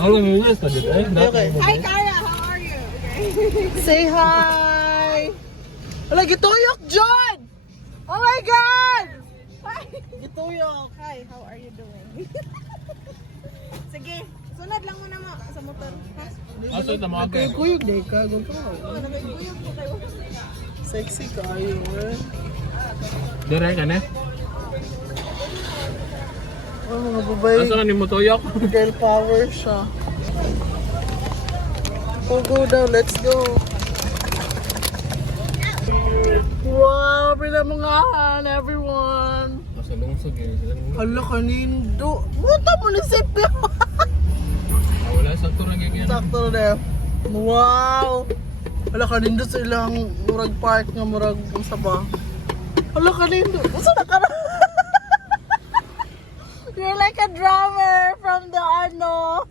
Alam mo yun, tadi eh. Okay. Hi, Kara. How are you? Okay. Say hi! Wala, gituyok, John! Oh my God! Hi. Gituyok. Hi, how are you doing? Sige, sunod lang muna mo sa motor. Ha? Aso ito mga kaya. Kuyog, day ka. Ganito. Oo, nagaguyog ko kayo. Sexy kayo, eh. Dire ka na? Oh, mga babae. Aso ka ni mo tuyok? Girl power siya. Go daw, let's go. Wow, pinamangahan everyone. Asa lungsog yun. Hala, kanindo. Buta mo na sip yun. Wala sa turang yan. Sakto na. Wow. Hala, kanindo sa ilang murag park nga murag sa ba. Hala, kanindo. Masa na ka na? You're like a drummer from the ano.